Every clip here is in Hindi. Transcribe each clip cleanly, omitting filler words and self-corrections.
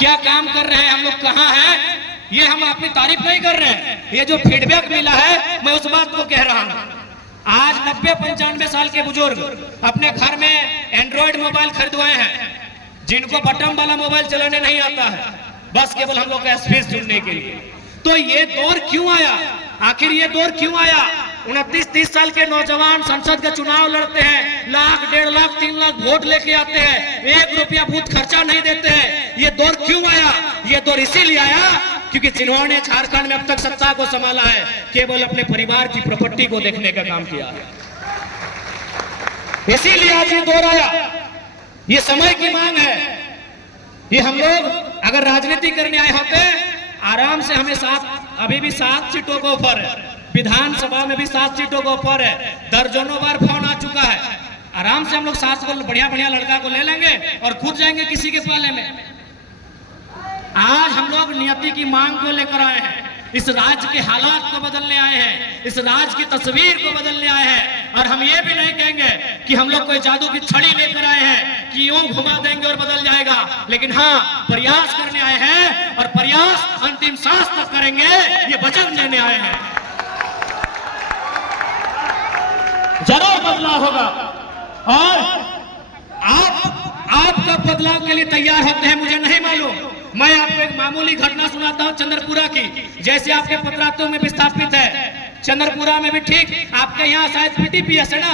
क्या काम कर रहे हैं हम लोग, कहाँ हैं, ये हम अपनी तारीफ नहीं कर रहे हैं। ये जो फीडबैक मिला है मैं उस बात को कह रहा हूँ। आज 90-95 साल के बुजुर्ग अपने घर में एंड्रॉइड मोबाइल खरीदवाए हैं, जिनको बटन वाला मोबाइल चलाने नहीं आता है, बस केवल हम लोग का स्पेस ढूंढने के लिए। तो ये दौर क्यों आया, आखिर ये दौर क्यों आया? 29-30 साल के नौजवान संसद का चुनाव लड़ते हैं, लाख, 1.5 लाख, 3 लाख वोट लेके आते हैं, 1 रुपया बूथ खर्चा नहीं देते हैं। ये दौर क्यों आया? ये दौर इसीलिए आया क्योंकि जिन्होंने झारखंड में अब तक सत्ता को संभाला है, केवल अपने परिवार की प्रॉपर्टी को देखने का काम किया है। इसीलिए आज ये दौर आया। ये समय की मांग है। ये हम लोग अगर राजनीति करने आए होते, आराम से हमें अभी भी 7 सीटों को ऊपर है, विधानसभा में भी 7 सीटों को ऊपर है, दर्जनों बार फोन आ चुका है। आराम से हम लोग 7 को बढ़िया लड़का को ले लेंगे और कूद जाएंगे किसी के पाले में। आज हम लोग नियति की मांग को लेकर आए हैं, इस राज्य के हालात को बदलने आए हैं, इस राज्य की तस्वीर को बदलने आए हैं। और हम ये भी नहीं कहेंगे कि हम लोग कोई जादू की छड़ी लेकर आए हैं कि यूं घुमा देंगे और बदल जाएगा, लेकिन हाँ, प्रयास करने आए हैं और प्रयास अंतिम सांस तक करेंगे, ये वचन देने आए हैं। जरूर बदलाव होगा और आप कब बदलाव के लिए तैयार होते हैं मुझे नहीं मालूम। मैं आपको एक मामूली घटना सुनाता हूं चंद्रपुरा की, जैसे आपके पतरातू में विस्थापित है, चंद्रपुरा में भी ठीक। आपके यहाँ शायद पीटीपीएस है ना,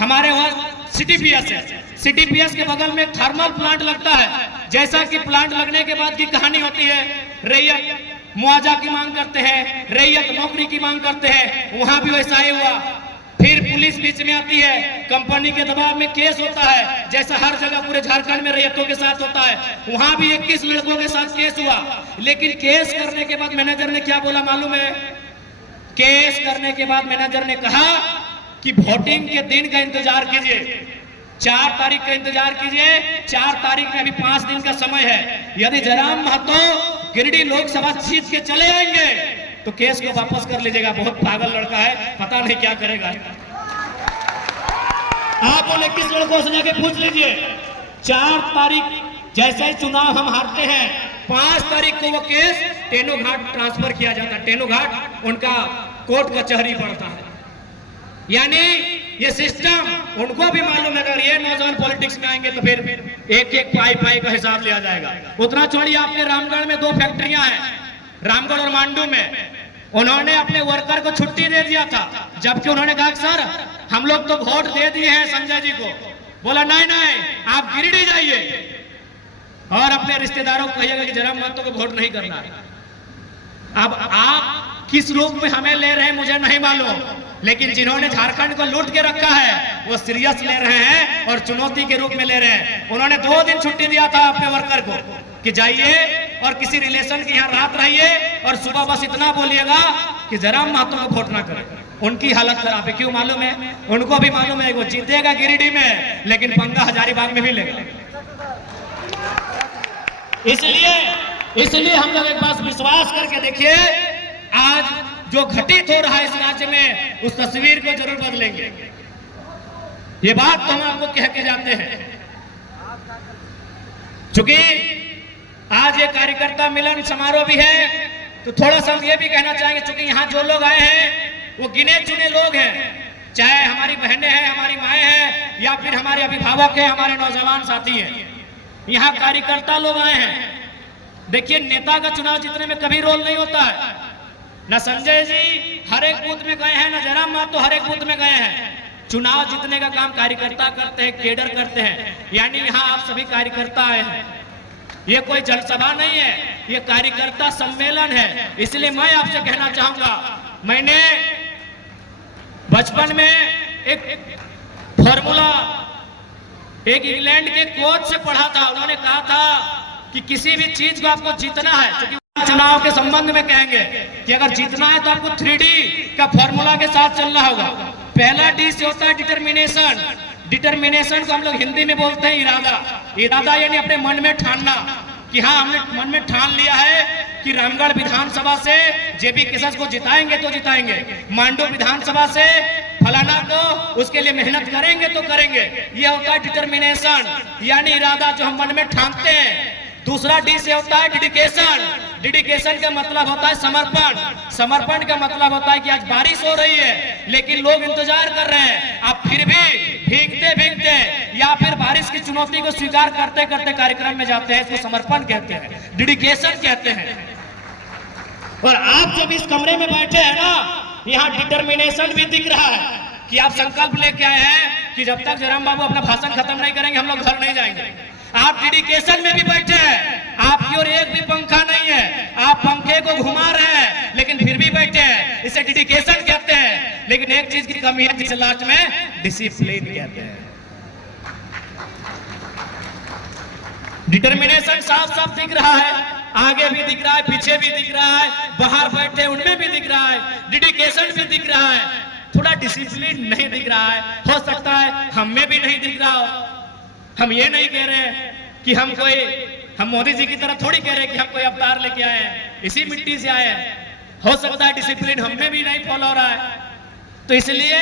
हमारे वहाँ सीटीपीएस है। सीटीपीएस के बगल में थर्मल प्लांट लगता है। जैसा कि प्लांट लगने के बाद की कहानी होती है, रैयत मुआवजा की मांग करते हैं, रैयत नौकरी की मांग करते हैं, वहां भी वैसा ही हुआ। फिर पुलिस बीच में आती है, कंपनी के दबाव में केस होता है, जैसा हर जगह पूरे झारखंड में रैयतों के साथ होता है। वहां भी 21 लड़कों के साथ केस हुआ, लेकिन केस करने के बाद मैनेजर ने क्या बोला मालूम है? केस करने के बाद मैनेजर ने कहा कि वोटिंग के दिन का इंतजार कीजिए, 4 तारीख का इंतजार कीजिए, 4 तारीख में अभी 5 दिन का समय है। यदि जयराम महतो गिरिडीह लोकसभा जीत के चले आएंगे तो केस को वापस कर लीजिएगा। बहुत पागल लड़का है, पता नहीं क्या करेगा। आप बोले किस लड़कों से जाके पूछ लीजिए। 4 तारीख जैसे ही चुनाव हम हारते हैं, 5 तारीख को वो केस टेनो घाट ट्रांसफर किया जाता है। टेनो घाट उनका कोर्ट कचहरी पड़ता है। यानी ये सिस्टम उनको भी मालूम है, अगर ये नौजवान पॉलिटिक्स में आएंगे तो फिर एक पाई का हिसाब लिया जाएगा। उतना छोड़िए, आपके रामगढ़ में 2 फैक्ट्रियां हैं, रामगढ़ और मांडू में। उन्होंने अपने वर्कर को छुट्टी दे दिया था, जबकि उन्होंने कहा सर हम लोग तो वोट दे दिए हैं संजय जी को। बोला नहीं, आप गिरिडीह जाइए और अपने रिश्तेदारों को कहिएगा कि जयराम महतो को वोट नहीं करना है। अब आप किस रूप में हमें ले रहे हैं मुझे नहीं मालूम, लेकिन जिन्होंने झारखंड को लूट के रखा है वो सीरियस ले रहे हैं और चुनौती के रूप में ले रहे हैं। उन्होंने 2 दिन छुट्टी दिया था अपने वर्कर को कि जाइए और किसी रिलेशन के यहाँ रात रहिए और सुबह बस इतना बोलिएगा कि जयराम महतो को वोट ना करें। उनकी हालत खराब है, क्यों मालूम है? उनको भी मालूम है वो जीतेगा गिरिडीह में, लेकिन पंगा हजारीबाग में भी लेगा। इसलिए हम लोग एक बात विश्वास करके देखिए, आज जो घटित हो रहा है इस राज्य में, उस तस्वीर को जरूर बदलेंगे। ये बात तो हम आपको कह के जाते हैं। चूंकि आज ये कार्यकर्ता मिलन समारोह भी है, तो थोड़ा सा हम ये भी कहना चाहेंगे, चूंकि यहाँ जो लोग आए हैं वो गिने चुने लोग हैं, चाहे हमारी बहनें हैं, हमारी माएँ हैं, या फिर हमारे अभिभावक हैं, हमारे नौजवान साथी हैं। यहाँ कार्यकर्ता लोग आए हैं। देखिए, नेता का चुनाव जीतने में कभी रोल नहीं होता है। न संजय जी हर एक बूथ में गए हैं, न जयराम महतो हर एक बूथ में गए हैं। चुनाव जीतने का काम कार्यकर्ता करते हैं, केडर करते हैं। यानी यहाँ आप सभी कार्यकर्ता आए हैं। ये कोई जनसभा नहीं है, ये कार्यकर्ता सम्मेलन है। इसलिए मैं आपसे कहना चाहूंगा, मैंने बचपन में एक फॉर्मूला एक इंग्लैंड के कोच से पढ़ा था। उन्होंने कहा था कि किसी भी चीज को आपको जीतना है, क्योंकि चुनाव के संबंध में कहेंगे कि अगर जीतना है तो आपको 3D का फॉर्मूला के साथ चलना होगा। पहला D से होता है डिटर्मिनेशन। डिटर्मिनेशन को हम लोग हिंदी में बोलते हैं इरादा। इरादा यानी अपने मन में ठानना कि हाँ, हमने मन में ठान लिया है कि रामगढ़ विधानसभा से जेबी किशोर को जिताएंगे तो जिताएंगे, मांडू विधानसभा से फलाना को उसके लिए मेहनत करेंगे तो करेंगे। यह होता है डिटर्मिनेशन, यानी इरादा जो हम मन में ठानते हैं। दूसरा डी से होता है डेडिकेशन। डेडिकेशन का मतलब होता है समर्पण। समर्पण का मतलब होता है कि आज बारिश हो रही है लेकिन लोग इंतजार कर रहे हैं, आप फिर भी भीगते भीगते या फिर बारिश की चुनौती को स्वीकार करते करते कार्यक्रम में जाते हैं। इसको समर्पण कहते हैं, डेडिकेशन कहते हैं। और आप जब इस कमरे में बैठे हैं ना, यहाँ डिटर्मिनेशन भी दिख रहा है कि आप संकल्प लेके आए हैं कि जब तक जयराम बाबू अपना भाषण खत्म नहीं करेंगे हम लोग घर नहीं जाएंगे। आप डेडिकेशन में भी बैठे हैं, आपकी ओर एक भी पंखा नहीं है, आप पंखे को घुमा रहे हैं लेकिन फिर भी बैठे हैं, इसे डेडिकेशन कहते हैं। लेकिन एक चीज की कमी है जिसे लास्ट में डिसिप्लिन कहते हैं। डिटर्मिनेशन साफ साफ दिख रहा है, आगे भी दिख रहा है, पीछे भी दिख रहा है, बाहर बैठे उनमें भी दिख रहा है, डेडिकेशन भी दिख रहा है, थोड़ा डिसिप्लिन नहीं दिख रहा है। हो सकता है हम में भी नहीं दिख रहा हो। हम ये नहीं कह रहे कि हम मोदी जी की तरह थोड़ी कह रहे कि हम कोई अवतार लेके आए हैं, इसी मिट्टी से आए हैं। हो सकता है डिसिप्लिन हम में भी नहीं फॉलो हो रहा है। तो इसलिए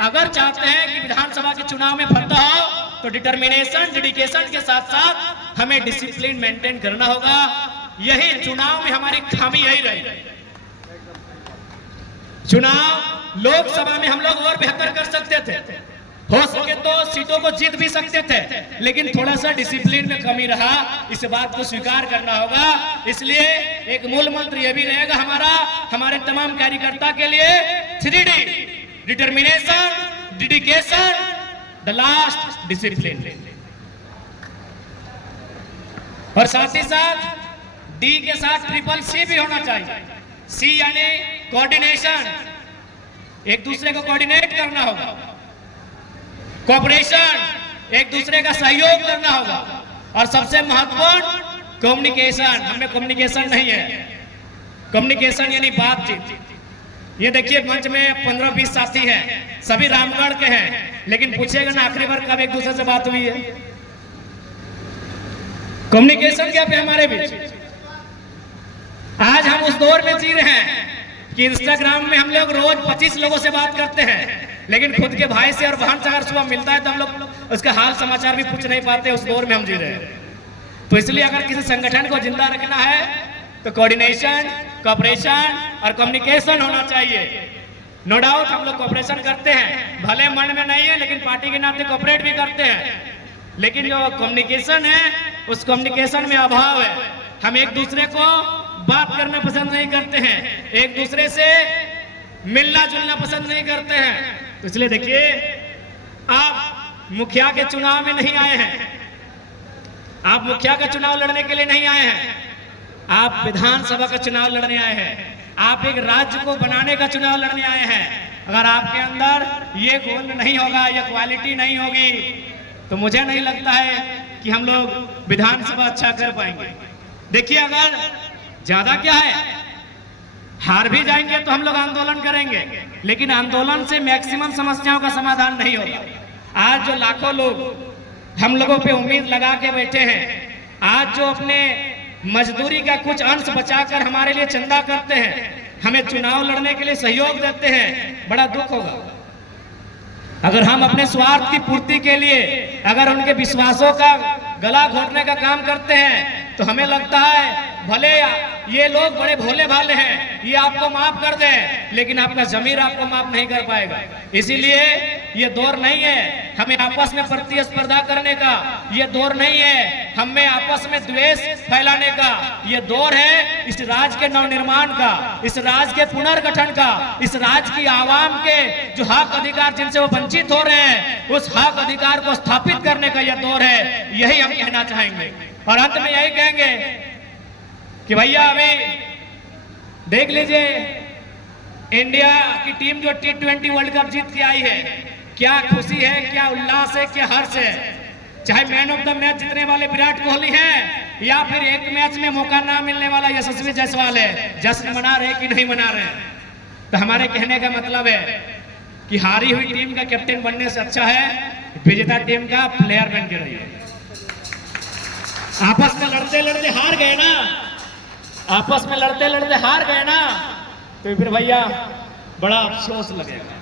अगर चाहते हैं कि विधानसभा के चुनाव में फतह हो तो डिटर्मिनेशन, डेडिकेशन के साथ साथ हमें डिसिप्लिन मेंटेन करना होगा। यही चुनाव में हमारी खामी यही रही। चुनाव लोकसभा में हम लोग और बेहतर कर सकते थे, हो सके तो सीटों को जीत भी सकते थे, लेकिन थोड़ा सा डिसिप्लिन में कमी रहा, इस बात को स्वीकार करना होगा। इसलिए एक मूल मंत्र यह भी रहेगा हमारे तमाम कार्यकर्ता के लिए 3D, determination, dedication, the last discipline. और साथ ही साथ डी के साथ CCC भी होना चाहिए। C यानी कोऑर्डिनेशन, एक दूसरे को कोऑर्डिनेट करना होगा। कोऑपरेशन, एक दूसरे का सहयोग करना होगा। और सबसे महत्वपूर्ण कम्युनिकेशन। हमें कम्युनिकेशन नहीं है। कम्युनिकेशन यानी बातचीत। ये देखिए मंच में 15-20 साथी हैं, सभी रामगढ़ के हैं, लेकिन पूछेगा ना आखिरी बार कब एक दूसरे से बात हुई है। कम्युनिकेशन क्या पे हमारे बीच। आज हम उस दौर में जी रहे हैं कि इंस्टाग्राम में हम लोग रोज 25 लोगों से बात करते हैं, लेकिन खुद के भाई से और बहन से अगर सुबह मिलता है तो हम लोग उसका हाल समाचार भी पूछ नहीं पाते। उस दौर में हम जी रहे हैं। तो इसलिए अगर किसी संगठन को जिंदा रखना है तो कोऑर्डिनेशन, कोऑपरेशन और कम्युनिकेशन होना चाहिए। नो डाउट हम लोग कोऑपरेशन करते हैं, भले मन में नहीं है लेकिन पार्टी के नाते कोऑपरेट भी करते हैं। लेकिन जो कम्युनिकेशन है उस कम्युनिकेशन में अभाव है। हम एक दूसरे को बात करना पसंद नहीं करते हैं, एक दूसरे से मिलना जुलना पसंद नहीं करते हैं। तो इसलिए देखिए, आप मुखिया के चुनाव में नहीं आए हैं, आप मुखिया का चुनाव लड़ने के लिए नहीं आए हैं, आप विधानसभा का चुनाव लड़ने आए हैं। आप एक राज्य को बनाने का चुनाव लड़ने आए हैं। अगर आपके अंदर ये गुण नहीं होगा, ये क्वालिटी नहीं होगी, तो मुझे नहीं लगता है कि हम लोग विधानसभा अच्छा कर पाएंगे। देखिए, अगर ज्यादा क्या है, हार भी जाएंगे तो हम लोग आंदोलन करेंगे, लेकिन आंदोलन से मैक्सिमम समस्याओं का समाधान नहीं होगा। आज जो लाखों लोग हम लोगों पे उम्मीद लगा के बैठे हैं, आज जो अपने मजदूरी का कुछ अंश बचाकर हमारे लिए चंदा करते हैं, हमें चुनाव लड़ने के लिए सहयोग देते हैं, बड़ा दुख होगा अगर हम अपने स्वार्थ की पूर्ति के लिए अगर उनके विश्वासों का गला घोटने का काम करते हैं। तो हमें लगता है भले ये लोग बड़े भोले भाले हैं, ये आपको माफ कर दें, लेकिन आपका जमीर आपको माफ नहीं कर पाएगा। इसीलिए ये दौर नहीं है हमें आपस में प्रतिस्पर्धा करने का, ये दौर नहीं है हमें आपस में द्वेष फैलाने का, ये दौर है इस राज्य के नवनिर्माण का, इस राज्य के पुनर्गठन का, इस राज्य की आवाम के जो हक अधिकार जिनसे वो वंचित हो रहे हैं, उस हक अधिकार को स्थापित करने का यह दौर है। यही हम कहना चाहेंगे। और अंत में यही कहेंगे कि भैया अभी देख लीजिए, इंडिया की टीम जो T20 वर्ल्ड कप जीत के आई है, क्या खुशी है, क्या उल्लास है, क्या हर्ष है। चाहे मैन ऑफ द मैच जीतने वाले विराट कोहली हैं या फिर एक मैच में मौका ना मिलने वाला यशस्वी जायसवाल है, जश्न मना रहे कि नहीं मना रहे। तो हमारे कहने का मतलब है कि हारी हुई टीम का कैप्टन बनने से अच्छा है विजेता टीम का प्लेयर बन के रहिए। आपस में लड़ते लड़ते हार गए ना, आपस में लड़ते लड़ते हार गए ना, तो फिर भैया बड़ा अफसोस लगेगा।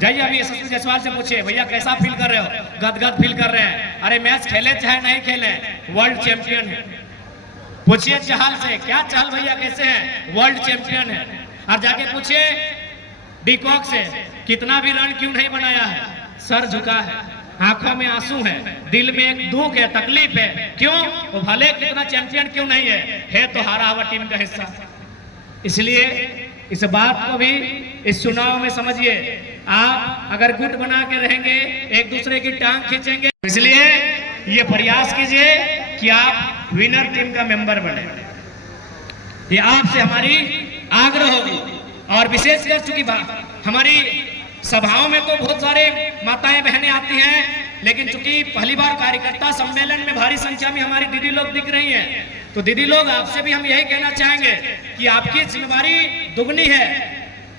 जाइए अभी यशस्वी जायसवाल से पूछिए, भैया कैसा फील कर रहे हो? गदगद फील कर रहे हैं। अरे मैच खेले चाहे नहीं खेले, वर्ल्ड चैंपियन है। पूछिए चहल से, क्या चहल भैया कैसे हैं, वर्ल्ड चैंपियन है। और जाके पूछिए डिकॉक से, कितना भी रन क्यों नहीं बनाया है, सर झुका है, आंखों में आंसू है, दिल में एक दुख है, तकलीफ है। क्यों? वो भले कितना चैंपियन क्यों नहीं है तो हारा हुआ टीम का हिस्सा। इसलिए इस बात को भी इस चुनाव में समझिए, आप अगर गुट बना के रहेंगे, एक दूसरे की टांग खींचेंगे, इसलिए ये प्रयास कीजिए कि आप विनर टीम का मेंबर बने। ये आपसे हमारी आग्रह होगी। और विशेषकर चूंकि हमारी सभाओं में तो बहुत सारे माताएं बहनें आती हैं, लेकिन चूंकि पहली बार कार्यकर्ता सम्मेलन में भारी संख्या में हमारी दीदी लोग दिख रही हैं, तो दीदी लोग आपसे भी हम यही कहना चाहेंगे कि आपकी जिम्मेदारी दुगनी है।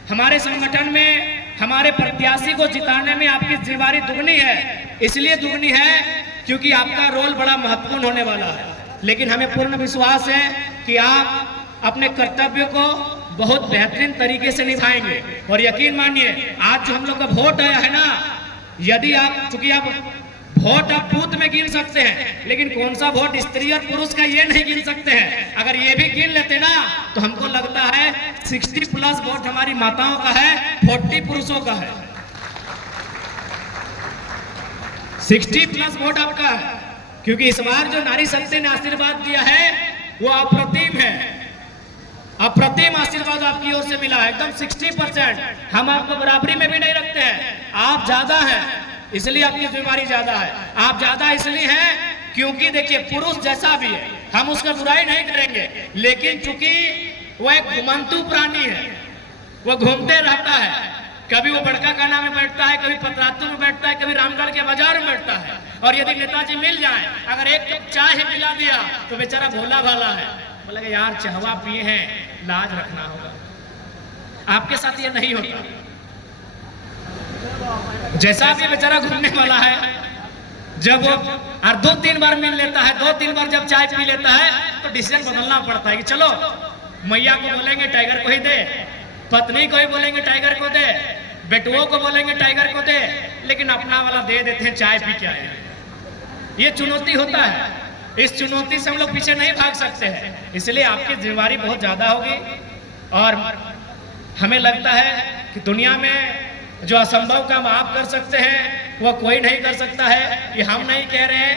हमारे संगठन में हमारे प्रत्याशी को जिताने में आपकी जिम्मेदारी दुगनी है। इसलिए दुगनी है क्योंकि आपका रोल बड़ा महत्वपूर्ण होने वाला है। लेकिन हमें पूर्ण विश्वास है कि आप अपने कर्तव्य को बहुत बेहतरीन तरीके से निभाएंगे। और यकीन मानिए, आज जो हम लोग का वोट आया है ना, यदि आप, चूंकि आप वोट आप बूथ में गिन सकते हैं, लेकिन कौन सा वोट स्त्री और पुरुष का ये नहीं गिन सकते हैं। अगर ये भी गिन लेते ना, तो हमको लगता है 60+ वोट हमारी माताओं का है, 40 पुरुषों का है। 60+ वोट आपका है, क्योंकि इस बार जो नारी शक्ति ने आशीर्वाद दिया है वो अप्रतिम है। अप्रतिम आशीर्वाद आपकी ओर से मिला है, एकदम 60%। हम आपको बराबरी में भी नहीं रखते हैं, आप ज्यादा हैं, इसलिए आपकी जिम्मेदारी ज्यादा है। आप ज्यादा इसलिए हैं क्योंकि देखिए, पुरुष जैसा भी है, हम उसका बुराई नहीं करेंगे, लेकिन चूंकि वो एक घुमंतु प्राणी है, वो घूमते रहता है, कभी वो बड़का काना में बैठता है, कभी पतरातू में बैठता है, कभी रामगढ़ के बाजार में बैठता है। और यदि नेताजी मिल जाए, अगर एक कप चाय ही पिला दिया तो बेचारा भोला भाला है, बोलेगा यार चाहवा पिए हैं, लाज रखना होगा। आपके साथ ये नहीं होता। जैसा भी बेचारा घूमने वाला है, जब वो 2-3 बार मिल लेता है, 2-3 बार जब चाय पी लेता है, तो डिसीजन बदलना पड़ता है कि चलो मैया को बोलेंगे टाइगर को ही दे, पत्नी को ही बोलेंगे टाइगर को दे, बेटुओं को बोलेंगे टाइगर को दे, लेकिन अपना वाला दे देते हैं, चाय पी के आए। ये चुनौती होता है, इस चुनौती से हम लोग पीछे नहीं भाग सकते हैं। इसलिए आपकी जिम्मेदारी बहुत ज्यादा होगी। और हमें लगता है कि दुनिया में जो असंभव काम आप कर सकते हैं वो कोई नहीं कर सकता है। ये हम नहीं कह रहे हैं,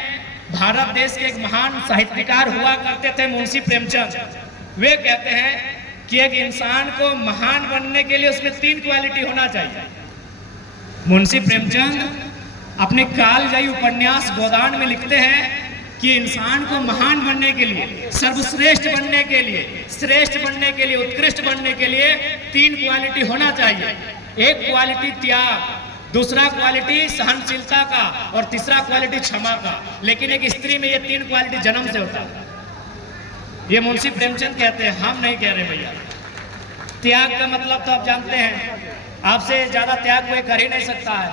भारत देश के एक महान साहित्यकार हुआ करते थे मुंशी प्रेमचंद। वे कहते हैं कि एक इंसान को महान बनने के लिए उसमें 3 क्वालिटी होना चाहिए। मुंशी प्रेमचंद अपने कालजयी उपन्यास गोदान में लिखते हैं कि इंसान को महान बनने के लिए, सर्वश्रेष्ठ बनने के लिए, श्रेष्ठ बनने के लिए, उत्कृष्ट बनने के लिए 3 क्वालिटी होना चाहिए। एक क्वालिटी त्याग, दूसरा क्वालिटी सहनशीलता का, और तीसरा क्वालिटी क्षमा का। लेकिन एक स्त्री में ये 3 क्वालिटी जन्म से होता है। ये मुंशी प्रेमचंद कहते हैं, हम नहीं कह रहे भैया। त्याग का मतलब तो आप जानते हैं, आपसे ज्यादा त्याग कोई कर ही नहीं सकता है।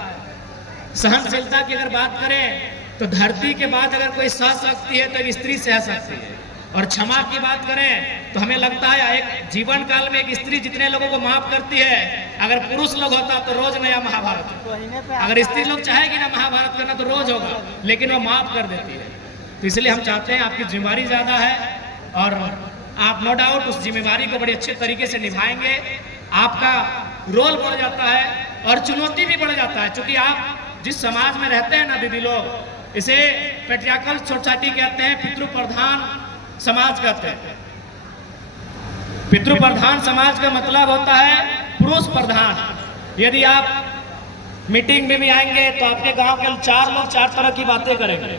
सहनशीलता की अगर बात करें तो धरती के बाद अगर कोई सह सकती है तो एक स्त्री सह सकती है। और क्षमा की बात करें तो हमें लगता है एक जीवन काल में एक स्त्री जितने लोगों को माफ करती है, अगर पुरुष लोग होता तो रोज नया महाभारत। अगर स्त्री लोग चाहेगी ना महाभारत करना तो रोज होगा, लेकिन वो माफ कर देती है। तो इसलिए हम चाहते हैं, आपकी जिम्मेदारी ज्यादा है और आप नो डाउट उस जिम्मेदारी को बड़े अच्छे तरीके से निभाएंगे। आपका रोल बढ़ जाता है और चुनौती भी बढ़ जाता है, क्योंकि आप जिस समाज में रहते हैं ना दीदी लोग, इसे पेट्रियार्कल सोसाइटी कहते हैं, पितृप्रधान समाज कहते हैं। पितृप्रधान समाज का मतलब होता है पुरुष प्रधान। यदि आप मीटिंग में भी आएंगे तो आपके गांव के 4 लोग 4 तरह की बातें करेंगे।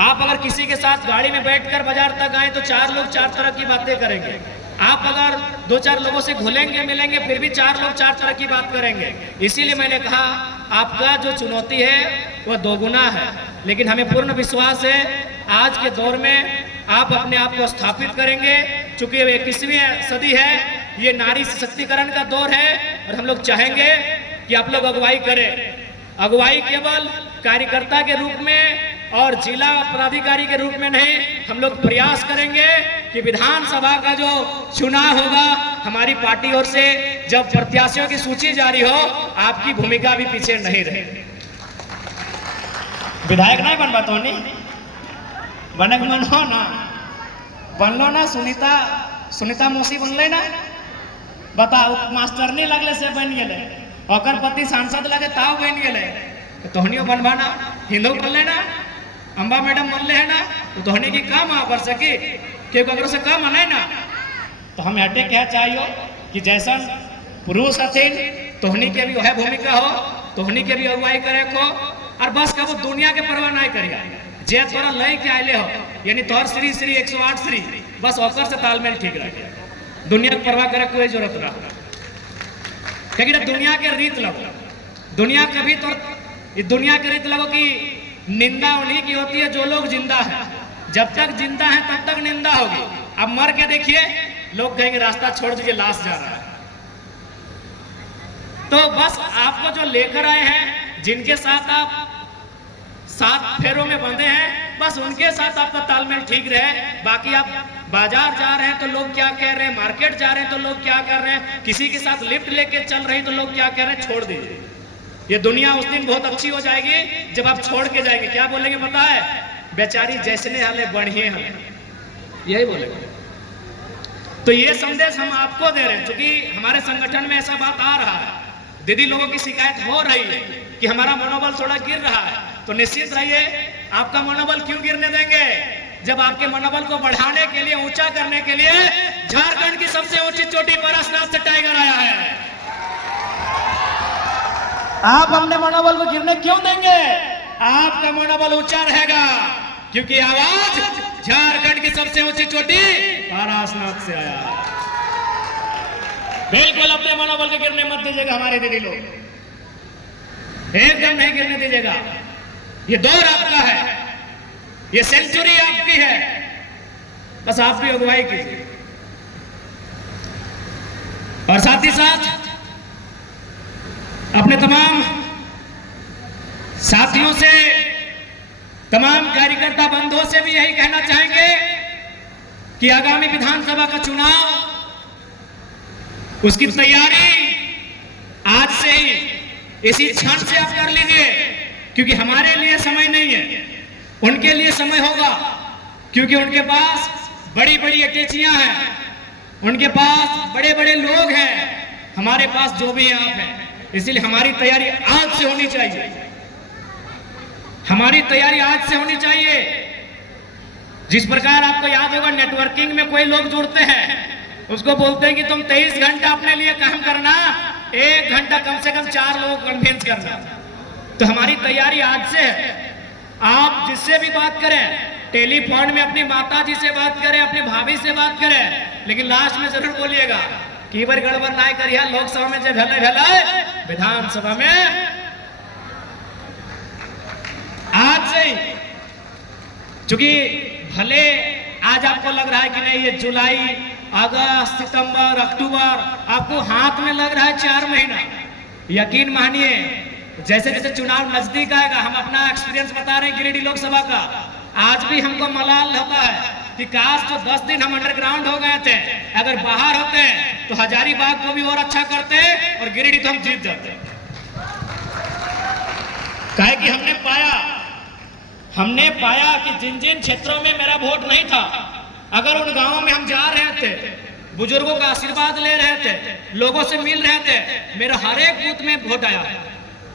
आप अगर किसी के साथ गाड़ी में बैठकर बाजार तक आए तो 4 लोग 4 तरह की बातें करेंगे। आप अगर 2-4 लोगों से घुलेंगे मिलेंगे फिर भी 4 लोग 4 तरह की बात करेंगे। इसीलिए मैंने कहा आपका जो चुनौती है वो दोगुना है, लेकिन हमें पूर्ण विश्वास है आज के दौर में आप अपने आप को स्थापित करेंगे। चूंकि ये 21वीं सदी है, ये नारी सशक्तिकरण का दौर है और हम लोग चाहेंगे कि आप लोग अगुवाई करें। अगुवाई केवल कार्यकर्ता के रूप में और जिला पदाधिकारी के रूप में नहीं, हम लोग प्रयास करेंगे कि विधानसभा का जो चुनाव होगा हमारी पार्टी ओर से जब प्रत्याशियों की सूची जारी हो, आपकी भूमिका भी पीछे नहीं रहे। विधायक नहीं बनवा तो नहीं बनक मन हो ना, बनलो ना सुनीता, सुनीता मौसी बनले ना, बताओ मास्टर नहीं लगले से बन गए, ओकर पति सांसद लगे ताव बन गए, तो तोहनियो बनवाना हिंदू बन लेना, अम्बा मैडम बनले है ना, तो तोहनी की काम आ कर सकी क्योंकि अगर से काम आना ना, तो हम हटे क्या चाहिए कि जैसा पुरुष हथिन तोहनी के भी वह भूमिका हो, तोहनी के भी अगुवाई करे को, और बस कब दुनिया के परवाह नहीं करिया, जे तोरा लय के आए हो यानी तोहर श्री श्री 108 श्री बस ओकर से तालमेल ठीक रखे, दुनिया की परवाह करे कोई जरूरत ना, क्योंकि दुनिया के रीत लगो, दुनिया कभी तो दुनिया के रीत लगो कि निंदा उन्हीं की होती है जो लोग जिंदा है, जब तक जिंदा है तब तक निंदा होगी, अब मर के देखिए लोग कहेंगे रास्ता छोड़ दीजिए लाश जा रहा है। तो बस आपको जो लेकर आए हैं, जिनके साथ आप 7 फेरों में बंधे हैं, बस उनके साथ आपका तालमेल ठीक रहे, बाकी आप बाजार जा रहे हैं तो लोग क्या कह रहे हैं, मार्केट जा रहे हैं तो लोग क्या कर रहे हैं, किसी के साथ लिफ्ट लेके चल रहे हैं तो लोग क्या कह रहे हैं, छोड़ दीजिए। ये दुनिया उस दिन बहुत अच्छी हो जाएगी जब आप छोड़ के जाएंगे, क्या बोलेंगे पता है, बेचारी जैसने हाले बढ़िए हमें, यही बोलेंगे। तो ये संदेश हम आपको दे रहे हैं, क्योंकि हमारे संगठन में ऐसा बात आ रहा है, दीदी लोगों की शिकायत हो रही है कि हमारा मनोबल थोड़ा गिर रहा है, तो निश्चित रहिए आपका मनोबल क्यों गिरने देंगे, जब आपके मनोबल को बढ़ाने के लिए, ऊंचा करने के लिए झारखंड की सबसे ऊंची चोटी पारसनाथ से टाइगर आया है। आप हमने मनोबल को गिरने क्यों देंगे, आपका मनोबल ऊंचा रहेगा, क्योंकि आवाज झारखंड की सबसे ऊंची चोटी पारसनाथ से आया है। बिल्कुल अपने मनोबल को गिरने मत दीजिएगा हमारे दीदी लोग, एकदम नहीं गिरने दीजिएगा, ये दौर आपका है, ये सेंचुरी आपकी है, बस आप भी अगुवाई कीजिए। और साथ ही साथ अपने तमाम साथियों से, तमाम कार्यकर्ता बंधुओं से भी यही कहना चाहेंगे कि आगामी विधानसभा का चुनाव, उसकी तैयारी आज से ही इसी क्षण से आप कर लीजिए, क्योंकि हमारे लिए समय नहीं है, उनके लिए समय होगा, क्योंकि उनके पास बड़ी बड़ी अटैचियां हैं, उनके पास बड़े बड़े लोग हैं, हमारे पास जो भी आप हैं, इसलिए हमारी तैयारी आज से होनी चाहिए, हमारी तैयारी आज से होनी चाहिए। जिस प्रकार आपको याद होगा नेटवर्किंग में कोई लोग जुड़ते हैं, उसको बोलते हैं कि तुम 23 घंटा अपने लिए काम करना, 1 घंटा कम से कम 4 लोगों को कन्विंस करना। तो हमारी तैयारी आज से है, आप जिससे भी बात करें, टेलीफोन में अपनी माता जी से बात करें, अपनी भाभी से बात करें, लेकिन लास्ट में जरूर बोलिएगा कि बार गड़बड़ ना करिए, लोकसभा में जब भले भले विधानसभा में आज से, क्योंकि भले आज आपको लग रहा है कि नहीं ये जुलाई, अगस्त, सितंबर, अक्टूबर, आपको हाथ में लग रहा है 4 महीना, यकीन मानिए जैसे जैसे चुनाव नजदीक आएगा, हम अपना एक्सपीरियंस बता रहे हैं गिरिडीह लोकसभा का, आज भी हमको मलाल होता है कि काश जो 10 दिन हम अंडरग्राउंड हो गए थे, अगर बाहर होते तो हजारीबाग को भी और अच्छा करते और गिरिडीह तो हम जीत जाते। काहे कि हमने पाया कि जिन जिन क्षेत्रों में मेरा वोट नहीं था, अगर उन गांवों में हम जा रहे थे, बुजुर्गों का आशीर्वाद ले रहे थे, लोगों से मिल रहे थे, मेरा हर एक बूथ में वोट आया,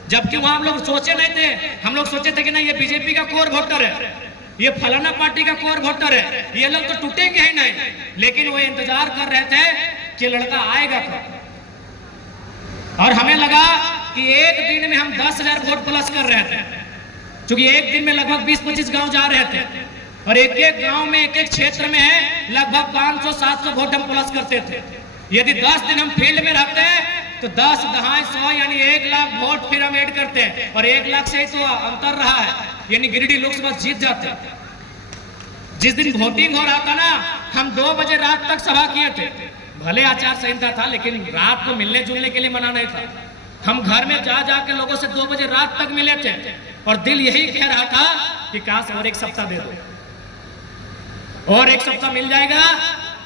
जबकि वहां हम लोग सोचे नहीं थे, हम लोग सोचे थे कि नहीं ये बीजेपी का कोर वोटर है, ये फलाना पार्टी का कोर वोटर है, ये लोग तो टूटेंगे ही नहीं, लेकिन वो इंतजार कर रहे थे कि लड़का आएगा कब, और हमें लगा कि एक दिन में हम 10,000 वोट प्लस कर रहे थे, क्योंकि एक दिन में लगभग 20-25 गांव जा रहे थे, और एक एक गांव में, एक एक क्षेत्र में है लगभग 500-700 वोट हम प्लस करते थे। यदि 10 दिन हम फील्ड में रहते हैं तो 10 दहाई 100 यानी 1 लाख वोट फिर हम ऐड करते हैं, और 1 लाख से ही तो अंतर रहा है, यानी गिरिडीह लोकसभा जीत जाते। जिस दिन वोटिंग हो रहा था ना, हम 2 बजे रात तक सभा किए थे, भले आचार संहिता था, लेकिन रात को मिलने जुलने के लिए मना नहीं था, हम घर में जा जाके लोगों से 2 बजे रात तक मिले थे, और दिल यही कह रहा था कि काश और 1 सप्ताह दे दो, और 1 सप्ताह मिल जाएगा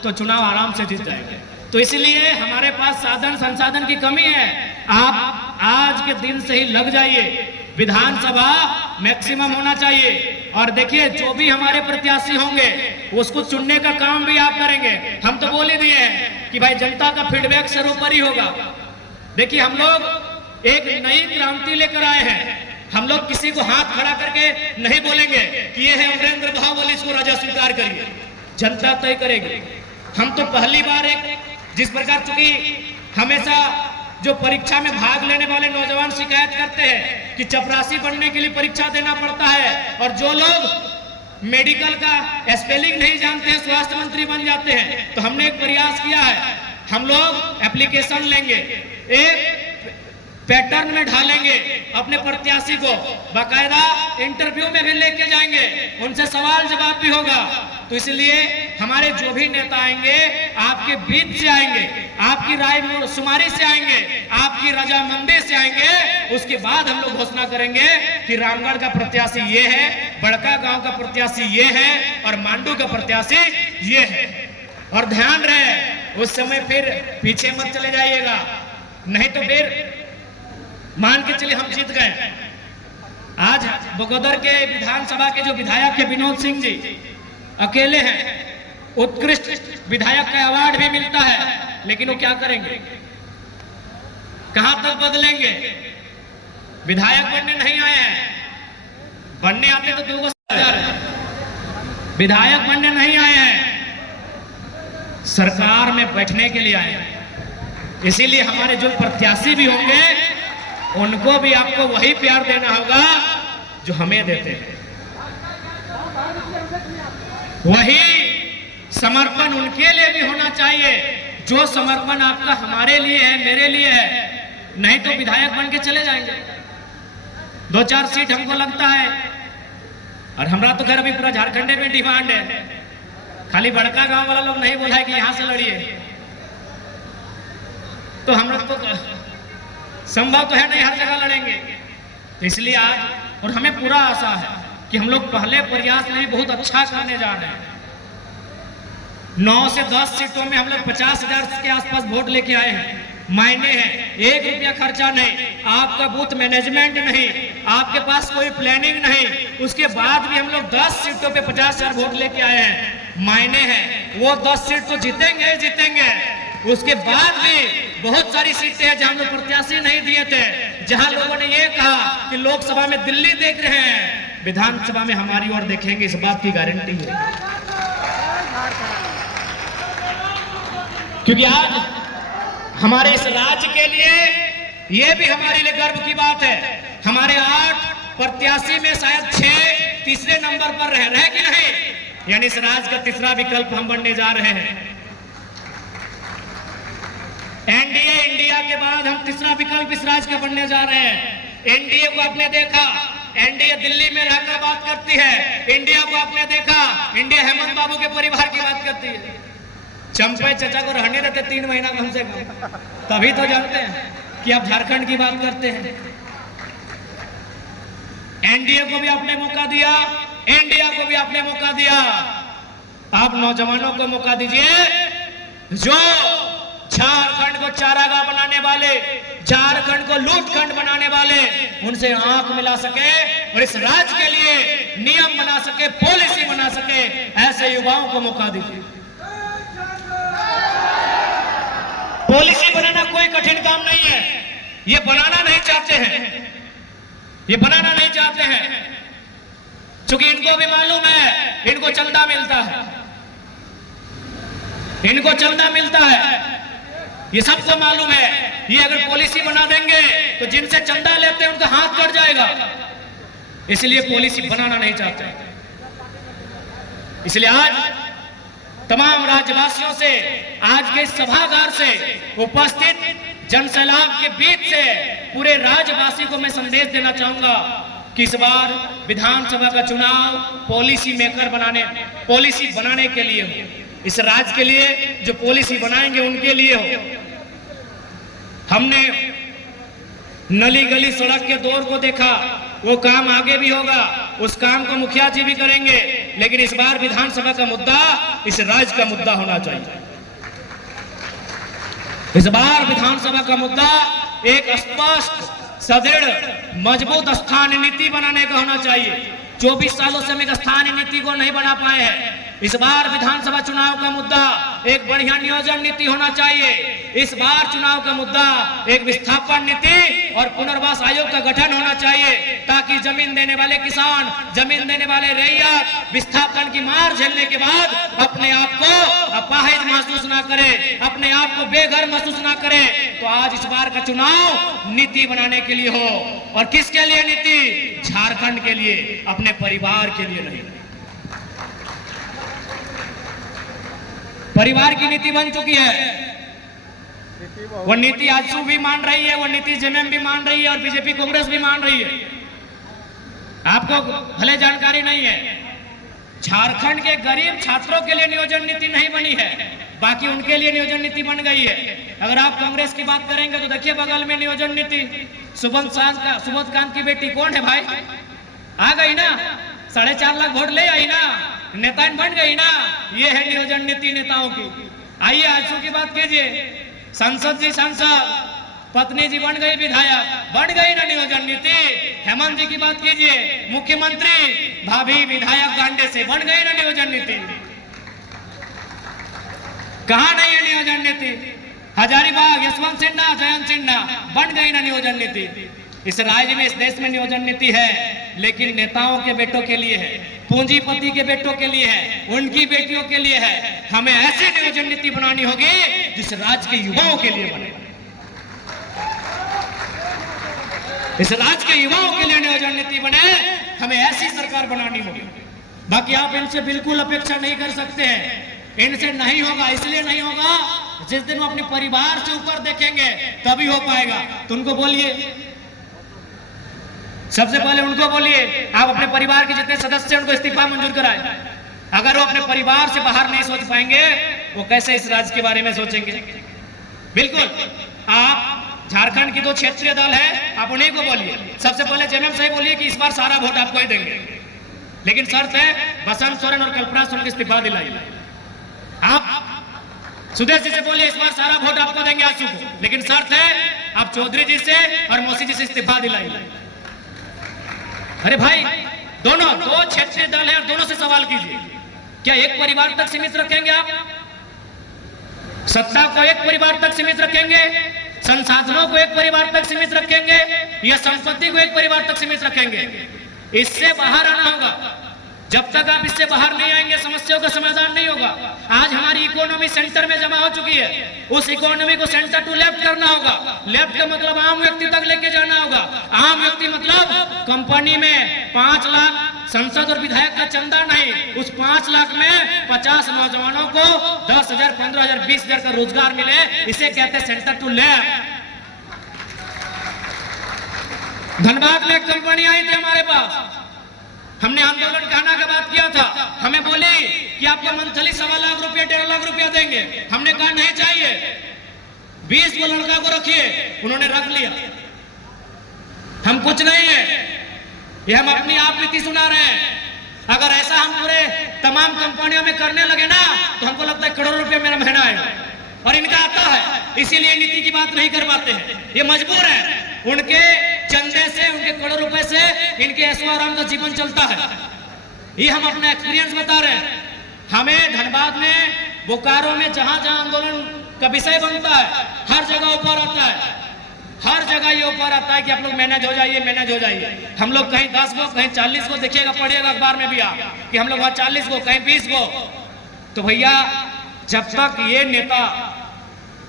तो चुनाव आराम से जीत जाएंगे। तो इसलिए हमारे पास साधन संसाधन की कमी है, आप आज के दिन से ही लग जाइए, विधानसभा मैक्सिमम होना चाहिए। और देखिए जो भी हमारे प्रत्याशी होंगे उसको चुनने का काम भी आप करेंगे। हम तो बोल ही दिए हैं कि भाई जनता का फीडबैक सर्वोपरि होगा। देखिए हम लोग एक नई क्रांति लेकर आए हैं। हम लोग किसी को हाथ खड़ा करके नहीं बोलेंगे कि ये है अमरेंद्र बाहुबली, इसको राजा स्वीकार करिए। जनता तय करेगी। हम तो पहली बार एक जिस प्रकार, चूंकि हमेशा जो परीक्षा में भाग लेने वाले नौजवान शिकायत करते हैं कि चपरासी बनने के लिए परीक्षा देना पड़ता है, और जो लोग मेडिकल का स्पेलिंग नहीं जानते हैं स्वास्थ्य मंत्री बन जाते हैं। तो हमने एक प्रयास किया है, हम लोग एप्लीकेशन लेंगे, एक पैटर्न में ढालेंगे अपने प्रत्याशी को, बाकायदा इंटरव्यू में भी लेके जाएंगे, उनसे सवाल जवाब भी होगा। तो इसलिए हमारे जो भी नेता आएंगे आपके बीच से आएंगे, आपकी राय शुमारी से आएंगे, आपकी रजामंदी से आएंगे। उसके बाद हम लोग घोषणा करेंगे कि रामगढ़ का प्रत्याशी ये है, बड़का गांव का प्रत्याशी ये है, और मांडू का प्रत्याशी ये है। और ध्यान रहे उस समय फिर पीछे मत चले जाइएगा, नहीं तो फिर मान के चलिए हम जीत गए। आज बगोदर के विधानसभा के जो विधायक है विनोद सिंह जी अकेले हैं, उत्कृष्ट विधायक का अवार्ड भी मिलता है, लेकिन वो क्या करेंगे, कहां तक बदलेंगे? विधायक बनने नहीं आए हैं, बनने आते तो 2 विधायक बनने नहीं आए हैं, सरकार में बैठने के लिए आए हैं। इसीलिए हमारे जो प्रत्याशी भी होंगे उनको भी आपको वही प्यार देना होगा जो हमें देते हैं, वही समर्पण उनके लिए भी होना चाहिए जो समर्पण आपका हमारे लिए है, मेरे लिए है। नहीं तो विधायक बन के चले जाएंगे, 2-4 सीट हमको लगता है, और हमारा तो घर अभी पूरा झारखंड में डिमांड है। खाली बड़का गांव वाला लोग नहीं बोला है कि यहां से लड़िए, तो हम लोग तो संभव तो है नहीं हर जगह लड़ेंगे। तो इसलिए आज, और हमें पूरा आशा है कि हम लोग पहले प्रयास में बहुत अच्छा करने जा रहे हैं। 9 से 10 सीटों में हम लोग 50,000 के आसपास वोट लेके आए हैं। मायने हैं, 1 रुपया खर्चा नहीं, आपका बूथ मैनेजमेंट नहीं, आपके पास कोई प्लानिंग नहीं, उसके बाद भी हम लोग 10 सीटों पे 50,000 वोट लेके आए हैं। मायने हैं वो 10 सीट तो जीतेंगे जीतेंगे, उसके बाद भी बहुत सारी सीटें हैं जहां हम लोग प्रत्याशी नहीं दिए थे, जहां लोगों ने ये कहा कि लोकसभा में दिल्ली देख रहे हैं, विधानसभा में हमारी ओर देखेंगे, इस बात की गारंटी है। क्योंकि आज हमारे इस राज्य के लिए ये भी हमारे लिए गर्व की बात है, हमारे 8 प्रत्याशी में शायद 6 तीसरे नंबर पर रहे कि नहीं, यानी इस राज्य का तीसरा विकल्प हम बनने जा रहे हैं। एनडीए इंडिया के बाद हम तीसरा विकल्प इस राज्य का बनने जा रहे हैं। एनडीए को आपने देखा, एनडीए दिल्ली में रहकर बात करती है, इंडिया को आपने देखा, इंडिया हेमंत बाबू के परिवार की बात करती है। चंपे चचा को रहने देते 3 महीना कम से कम, तभी तो जानते हैं कि आप झारखंड की बात करते हैं। एनडीए को भी आपने मौका दिया, इंडिया को भी आपने मौका दिया, आप नौजवानों को मौका दीजिए जो झारखंड को चारागाह बनाने वाले, झारखंड को लूटखंड बनाने वाले, उनसे आंख मिला सके और इस राज्य के लिए नियम बना सके, पॉलिसी बना सके, ऐसे युवाओं को मौका दीजिए। पॉलिसी बनाना कोई कठिन काम नहीं है, ये बनाना नहीं चाहते हैं, ये बनाना नहीं चाहते हैं, क्योंकि इनको भी मालूम है इनको चंदा मिलता है, इनको चंदा मिलता है, ये सबको मालूम है। ये अगर पॉलिसी बना देंगे तो जिनसे चंदा लेते हैं उनका हाथ कट जाएगा, इसलिए पॉलिसी बनाना नहीं चाहते। इसलिए आज तमाम राज्यवासियों से, आज के सभागार से उपस्थित जनसैलाब के बीच से पूरे राज्यवासी को मैं संदेश देना चाहूंगा कि इस बार विधानसभा का चुनाव पॉलिसी मेकर बनाने, पॉलिसी बनाने के लिए हो, इस राज्य के लिए जो पॉलिसी बनाएंगे उनके लिए हो। हमने नली गली सड़क के दौर को देखा, वो काम आगे भी होगा, उस काम को मुखिया जी भी करेंगे, लेकिन इस बार विधानसभा का मुद्दा इस राज्य का मुद्दा होना चाहिए। इस बार विधानसभा का मुद्दा एक स्पष्ट सदृढ़ मजबूत स्थानीय नीति बनाने का होना चाहिए। 24 सालों से हम एक स्थानीय नीति को नहीं बना पाए हैं। इस बार विधानसभा चुनाव का मुद्दा एक बढ़िया नियोजन नीति होना चाहिए। इस बार चुनाव का मुद्दा एक विस्थापन नीति और पुनर्वास आयोग का गठन होना चाहिए, ताकि जमीन देने वाले किसान, जमीन देने वाले रैयत विस्थापन की मार झेलने के बाद अपने आप को अपाहिज महसूस ना करे, अपने आप को बेघर महसूस ना करे। तो आज इस बार का चुनाव नीति बनाने के लिए हो, और किसके लिए नीति? झारखंड के लिए, अपने परिवार के लिए नहीं। परिवार की नीति बन चुकी है। वो नीति आजसू भी मान रही है, वो नीति जेएमएम भी मान रही है और बीजेपी कांग्रेस भी मान रही है। आपको भले जानकारी नहीं है, झारखंड के गरीब छात्रों के लिए नियोजन नीति नहीं बनी है, बाकी उनके लिए नियोजन नीति बन गई है। अगर आप कांग्रेस की बात करेंगे तो देखिए बगल में नियोजन नीति, सुबोध कांत की बेटी कौन है भाई? आ गई ना, 4.5 लाख वोट ले आई ना, नेता बन गई ना। ये है नियोजन नीति नेताओं की। आइए आजसू की बात कीजिए, संसद जी सांसद, पत्नी जी बन गई विधायक, बन गई ना नियोजन नीति। हेमंत जी की बात कीजिए, मुख्यमंत्री, भाभी विधायक गांडे से, बन गई ना नियोजन नीति। कहां नहीं है नियोजन नीति? हजारीबाग, यशवंत सिन्हा, जयंत सिन्हा, बन गई ना नियोजन नीति। इस राज्य में, इस देश में नियोजन नीति है, लेकिन नेताओं के बेटों के लिए है, पूंजीपति के बेटों के लिए है, उनकी बेटियों के लिए है। हमें ऐसी नियोजन नीति बनानी होगी जिस राज्य के युवाओं के लिए बने। इस राज्य के युवाओं के लिए नियोजन नीति बने, हमें ऐसी सरकार बनानी होगी। बाकी आप इनसे बिल्कुल अपेक्षा नहीं कर सकते हैं, इनसे नहीं होगा। इसलिए नहीं होगा, जिस दिन वो अपने परिवार से ऊपर देखेंगे तभी हो पाएगा। तो उनको बोलिए, सबसे पहले उनको बोलिए, आप अपने परिवार के जितने सदस्य हैं उनको इस्तीफा मंजूर कराएं। अगर वो अपने परिवार से बाहर नहीं सोच पाएंगे, वो कैसे इस राज्य के बारे में सोचेंगे? बिल्कुल, आप झारखंड की 2 क्षेत्रीय दल है, आप उन्हीं को बोलिए। सबसे पहले जेएमएम से बोलिए कि इस बार सारा वोट आपको ही देंगे, लेकिन शर्त है बसंत सोरेन और कल्पना सोरेन को इस्तीफा दिलाइए। आप सुदेश जी से बोलिए इस बार सारा वोट आपको देंगे आजसू को, लेकिन शर्त है आप चौधरी जी से और मौसी जी से इस्तीफा दिलाइए। अरे भाई, दोनों 2 क्षेत्रीय दल है और दोनों से सवाल कीजिए, क्या एक परिवार तक सीमित रखेंगे आप? सत्ता को एक परिवार तक सीमित रखेंगे, संसाधनों को एक परिवार तक सीमित रखेंगे, या संपत्ति को एक परिवार तक सीमित रखेंगे? इससे बाहर आना होगा। जब तक आप इससे बाहर नहीं आएंगे, समस्याओं का समाधान नहीं होगा। आज हमारी इकोनॉमी सेंटर में जमा हो चुकी है, उस इकोनॉमी को सेंटर टू लेफ्ट करना होगा। लेफ्ट का मतलब आम व्यक्ति तक लेके जाना होगा। आम व्यक्ति मतलब कंपनी में 5 लाख संसद और विधायक का चंदा नहीं, उस 5 लाख में 50 नौजवानों को 10,000, 15,000, 20,000 का रोजगार मिले, इसे कहते हैं सेंटर टू लेफ्ट। धनबाद में एक कंपनी आई थी हमारे पास, हमने आंदोलन कहना का बात किया था, हमें बोली कि आपको मंथली 1.25 लाख रुपया, 1.5 लाख रुपया देंगे। हमने कहा नहीं चाहिए, 20 को लड़का को रखिए, उन्होंने रख लिया। हम कुछ नहीं है, ये हम अपनी आप नीति सुना रहे हैं। अगर ऐसा हम पूरे तमाम कंपनियों में करने लगे ना, तो हमको लगता है करोड़ों रुपया मेरा महीना है, और इनका आता है, इसीलिए नीति की बात नहीं कर पाते हैं। ये मजबूर है, उनके चंदे से, उनके करोड़ों रुपए से इनके ऐशो आराम का जीवन चलता है। ये हम अपना एक्सपीरियंस बता रहे हैं। हमें धनबाद में, बोकारो में, जहां जहां आंदोलन का विषय बनता है, हर जगह ऊपर आता है, हर जगह ये ऊपर आता है कि आप लोग मैनेज हो जाइए, मैनेज हो जाइए। हम लोग कहीं 10 को, कहीं 40 को, देखिएगा, पढ़िएगा अखबार में भी आप कि हम लोग वहां 40 को, कहीं 20 को। तो भैया, जब तक ये नेता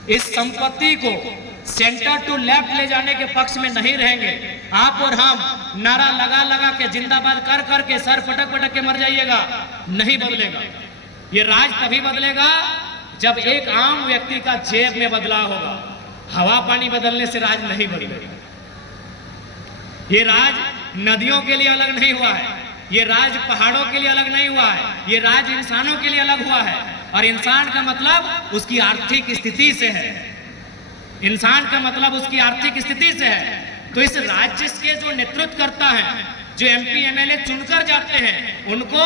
इस संपत्ति को सेंटर टू लेफ्ट ले जाने के पक्ष में नहीं रहेंगे, आप और हम नारा लगा लगा के, जिंदाबाद कर कर के, सर पटक पटक के मर जाइएगा, नहीं बदलेगा। ये राज तभी बदलेगा जब एक आम व्यक्ति का जेब में बदलाव होगा। हवा पानी बदलने से राज नहीं बदलेगा। ये राज नदियों के लिए अलग नहीं हुआ है, ये राज पहाड़ों के लिए अलग नहीं हुआ है, ये राज इंसानों के लिए अलग हुआ है। और इंसान का मतलब उसकी आर्थिक स्थिति से है, इंसान का मतलब उसकी आर्थिक स्थिति से है। तो इस राज्य के जो नेतृत्व करता है, जो MP MLA चुनकर जाते हैं, उनको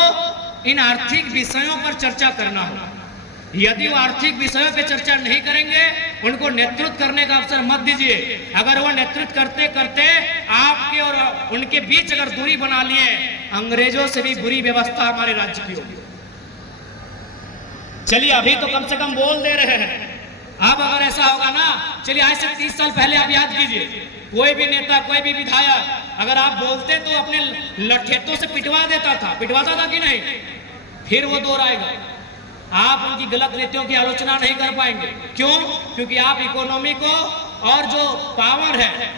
इन आर्थिक विषयों पर चर्चा करना होगा। यदि वो आर्थिक विषयों पे चर्चा नहीं करेंगे, उनको नेतृत्व करने का अवसर मत दीजिए। अगर वो नेतृत्व करते करते आपके और उनके बीच अगर दूरी बना लिए, अंग्रेजों से भी बुरी व्यवस्था हमारे राज्य की होगी। चलिए अभी तो कम से कम बोल दे रहे हैं, अब अगर ऐसा होगा ना, चलिए आज से 30 साल पहले आप याद कीजिए, कोई भी नेता, कोई भी विधायक अगर आप बोलते तो अपने लठेतों से पिटवाता था कि नहीं? फिर वो दौर आएगा, आप उनकी गलत नीतियों की आलोचना नहीं कर पाएंगे। क्यों? क्योंकि आप इकोनॉमी को और जो पावर है,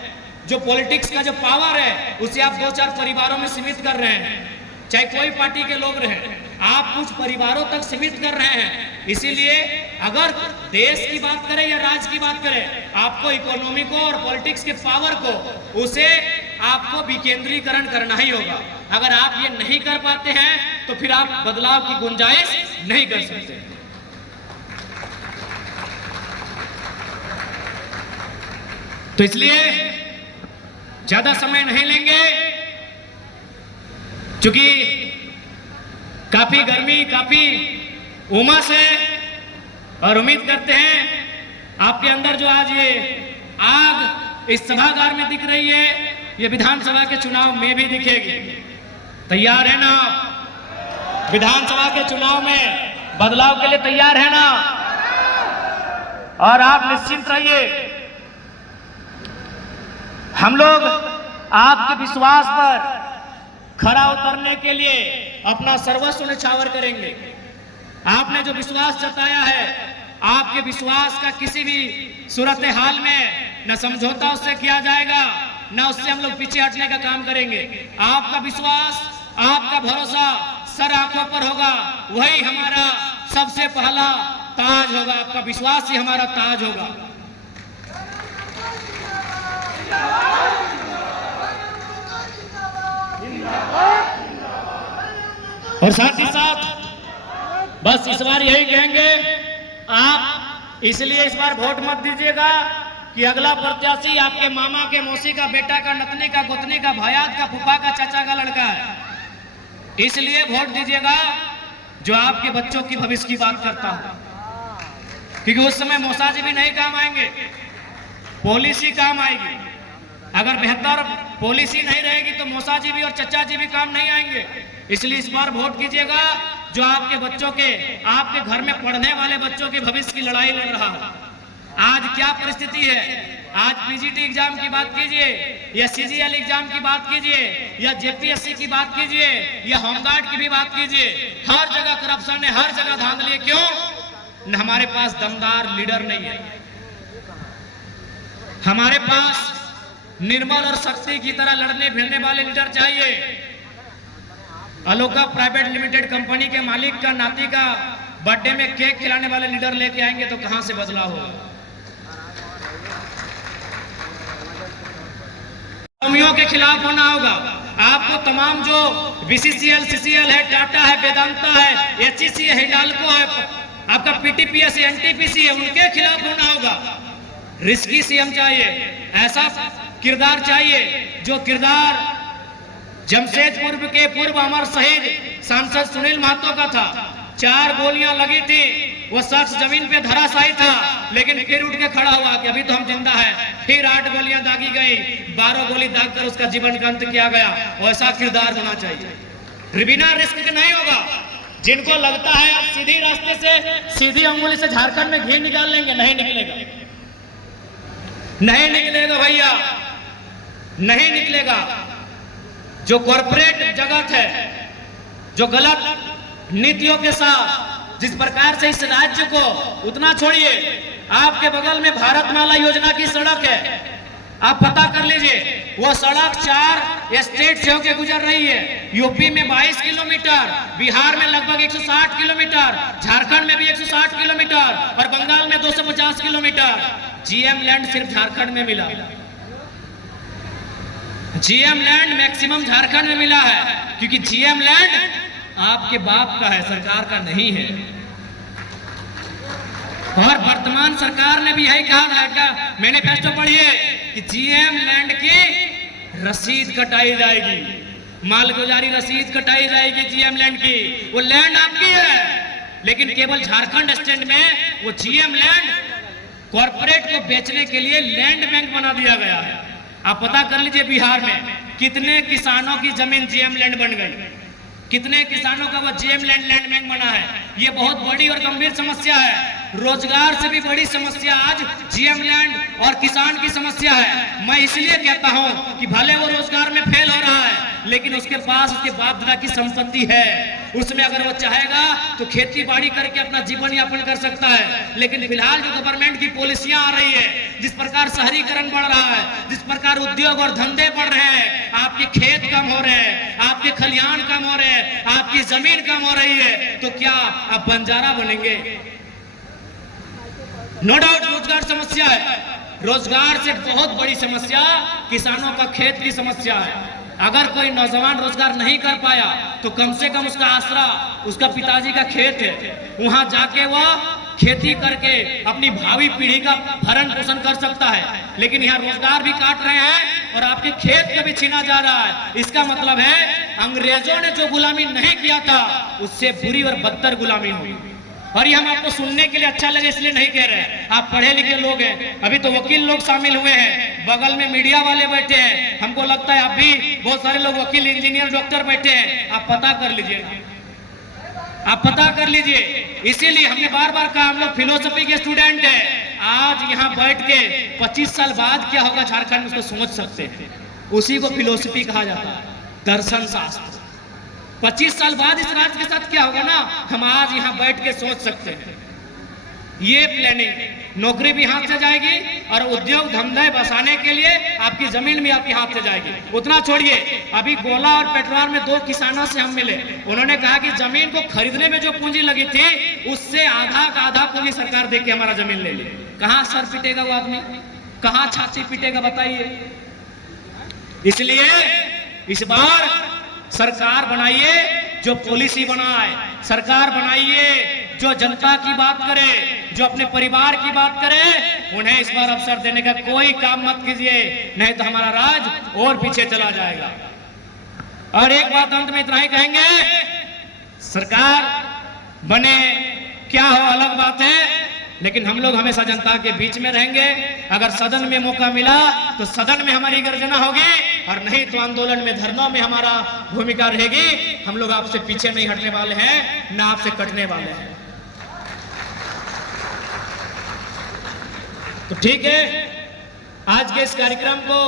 जो पॉलिटिक्स का जो पावर है, उसे आप 2-4 परिवारों में सीमित कर रहे हैं। चाहे कोई पार्टी के लोग रहे, आप कुछ परिवारों तक सीमित कर रहे हैं। इसीलिए अगर देश की बात करें या राज्य की बात करें, आपको इकोनॉमी को और पॉलिटिक्स के पावर को, उसे आपको विकेंद्रीकरण करना ही होगा। अगर आप ये नहीं कर पाते हैं तो फिर आप बदलाव की गुंजाइश नहीं कर सकते। तो इसलिए ज्यादा समय नहीं लेंगे, क्योंकि काफी गर्मी, काफी उमस है, और उम्मीद करते हैं आपके अंदर जो आज ये आग इस सभागार में दिख रही है, ये विधानसभा के चुनाव में भी दिखेगी। तैयार है ना? विधानसभा के चुनाव में बदलाव के लिए तैयार है ना? और आप निश्चिंत रहिए, हम लोग आपके विश्वास पर खरा उतरने के लिए अपना सर्वस्व न्यौछावर करेंगे। आपने जो विश्वास जताया है, आपके विश्वास का किसी भी सूरत हाल में न समझौता उससे किया जाएगा, न उससे हम लोग पीछे हटने का काम करेंगे। आपका विश्वास, आपका भरोसा सर आंखों पर होगा, वही हमारा सबसे पहला ताज होगा। आपका विश्वास ही हमारा ताज होगा। और साथ ही साथ बस इस बार यही कहेंगे, आप इसलिए इस बार वोट मत दीजिएगा कि अगला प्रत्याशी आपके मामा के, मौसी का बेटा का, नतनी का, गोतनी का, भायात का, फूफा का, चाचा का लड़का है। इसलिए वोट दीजिएगा जो आपके बच्चों की भविष्य की बात करता हो, क्योंकि उस समय मौसा जी भी नहीं काम आएंगे, पॉलिसी काम आएगी। अगर बेहतर पॉलिसी नहीं रहेगी तो मौसा जी भी और चचा जी भी काम नहीं आएंगे। इसलिए इस बार वोट कीजिएगा जो आपके बच्चों के, आपके घर में पढ़ने वाले बच्चों के भविष्य की लड़ाई लड़ रहा है। आज क्या परिस्थिति है, आज पीजीटी एग्जाम की बात कीजिए, या सीजीएल एग्जाम की बात कीजिए, या जेपीएससी की बात कीजिए, या होमगार्ड की भी बात कीजिए, हर जगह करप्शन है, हर जगह धांधली है। क्यों? हमारे पास दमदार लीडर नहीं है। हमारे पास निर्मल और शक्ति की तरह लड़ने भिड़ने वाले लीडर चाहिए। अलोका प्राइवेट लिमिटेड कंपनी के मालिक का नाती का बर्थडे में केक खिलाने वाले लीडर लेके आएंगे तो कहां से बदलाव होगा? कमियों के खिलाफ होना होगा। आपको तमाम जो बीसीसीएल, सीसीएल है, टाटा है, वेदांता है, एचईसी है, हिंडाल्को है, आपका पीटीपीएस, एनटीपीसी है, उनके खिलाफ होना होगा। रिस्की सीएम चाहिए, ऐसा किरदार चाहिए जो किरदार जमशेदपुर के पूर्व अमर शहीद सांसद सुनील महतो का था। 4 गोलियां लगी थी, वो शख्स जमीन पे धराशायी था, लेकिन फिर उठ के खड़ा हुआ कि अभी तो हम जिंदा है। फिर 8 गोलियां दागी गई, 12 गोली दागकर उसका जीवन का अंत किया गया। ऐसा किरदार होना चाहिए, बिना रिस्क के नहीं होगा। जिनको लगता है आप सीधी रास्ते से, सीधी अंगुली से झारखंड में घी निकाल लेंगे, नहीं निकलेगा, नहीं निकलेगा भैया, नहीं निकलेगा। जो कॉर्पोरेट जगत है, जो गलत नीतियों के साथ जिस प्रकार से इस राज्य को, उतना छोड़िए, आपके बगल में भारतमाला योजना की सड़क है, आप पता कर लीजिए, वो सड़क 4 स्टेट से होकर गुजर रही है। यूपी में 22 किलोमीटर, बिहार में लगभग 160 किलोमीटर, झारखंड में भी 160 किलोमीटर और बंगाल में 250 किलोमीटर। जीएम लैंड सिर्फ झारखंड में मिला, जीएम लैंड मैक्सिमम झारखंड में मिला है, क्योंकि जीएम लैंड आपके बाप का है, सरकार का नहीं है। और वर्तमान सरकार ने भी यही कहा था, मैनिफेस्टो पढ़िए कि जीएम लैंड की रसीद कटाई जाएगी, मालगुजारी रसीद कटाई जाएगी जीएम लैंड की। वो लैंड आपकी है, लेकिन केवल झारखंड स्टेट में वो जीएम लैंड कॉर्पोरेट को बेचने के लिए लैंड बैंक बना दिया गया है। आप पता कर लीजिए बिहार में कितने किसानों की जमीन जीएम लैंड बन गई, कितने किसानों का वो जीएम लैंड बैंक बना है। ये बहुत बड़ी और गंभीर समस्या है। रोजगार से भी बड़ी समस्या आज जीएम लैंड और किसान की समस्या है। मैं इसलिए कहता हूं कि भले वो रोजगार में फेल हो रहा है, लेकिन उसके पास उसके बाप दादा की संपत्ति है। उसमें अगर वो चाहेगा तो खेती बाड़ी करके अपना जीवन यापन कर सकता है। लेकिन फिलहाल जो गवर्नमेंट की पॉलिसियां आ रही है, जिस प्रकार शहरीकरण बढ़ रहा है, जिस प्रकार उद्योग और धंधे बढ़ रहे हैं, आपके खेत कम हो रहे हैं, आपके खलिहान कम हो रहे हैं, आपकी जमीन कम हो रही है, तो क्या आप बंजारा बनेंगे? नो डाउट रोजगार समस्या है। रोजगार से बहुत बड़ी समस्या किसानों का खेत की समस्या है। अगर कोई नौजवान रोजगार नहीं कर पाया तो कम से कम उसका आसरा उसका पिताजी का खेत है, वहां जाके वह खेती करके अपनी भावी पीढ़ी का भरण पोषण कर सकता है। लेकिन यहाँ रोजगार भी काट रहे हैं और आपके खेत को भी छीना जा रहा है। इसका मतलब है अंग्रेजों ने जो गुलामी नहीं किया था उससे बुरी और बदतर गुलामी हुई। और ये हम आपको सुनने के लिए अच्छा लगे इसलिए नहीं कह रहे हैं, आप पढ़े लिखे लोग हैं। अभी तो वकील लोग शामिल हुए हैं, बगल में मीडिया वाले बैठे हैं। हमको लगता है आप भी बहुत सारे लोग वकील, इंजीनियर, डॉक्टर बैठे हैं। आप पता कर लीजिए, आप पता कर लीजिए। इसीलिए हमने बार बार कहा हम लोग फिलोसफी के स्टूडेंट हैं। आज यहाँ बैठ के 25 साल बाद क्या होगा झारखंड में उसको सोच सकते हैं। उसी को फिलोसफी कहा जाता है, दर्शन शास्त्र। 25 साल बाद इस राज्य के साथ क्या होगा ना, हम आज यहाँ बैठ के सोच सकते हैं। ये प्लानिंग, नौकरी भी हाथ से जाएगी और उद्योग धंधे बसाने के लिए आपकी जमीन भी आपके हाथ से जाएगी। उतना छोड़िए, अभी गोला और पेट्रोल में 2 किसानों से हम मिले। उन्होंने कहा कि जमीन को खरीदने में जो पूंजी लगी थी उससे आधा का आधा पूंजी सरकार दे के हमारा जमीन ले ली। कहाँ सर पिटेगा वो आदमी, कहाँ छाती पिटेगा बताइए। इसलिए इस बार सरकार बनाइए जो पॉलिसी बनाए, सरकार बनाइए जो जनता की बात करे, जो अपने परिवार की बात करे। उन्हें इस बार अवसर देने का कोई काम मत कीजिए, नहीं तो हमारा राज और पीछे चला जाएगा। और एक बात अंत में इतना ही कहेंगे, सरकार बने क्या हो अलग बात है, लेकिन हम लोग हमेशा जनता के बीच में रहेंगे। अगर सदन में मौका मिला तो सदन में हमारी गर्जना होगी, और नहीं तो आंदोलन में, धरनों में हमारा भूमिका रहेगी। हम लोग आपसे पीछे नहीं हटने वाले हैं, ना आपसे कटने वाले हैं। तो ठीक है, आज के इस कार्यक्रम को,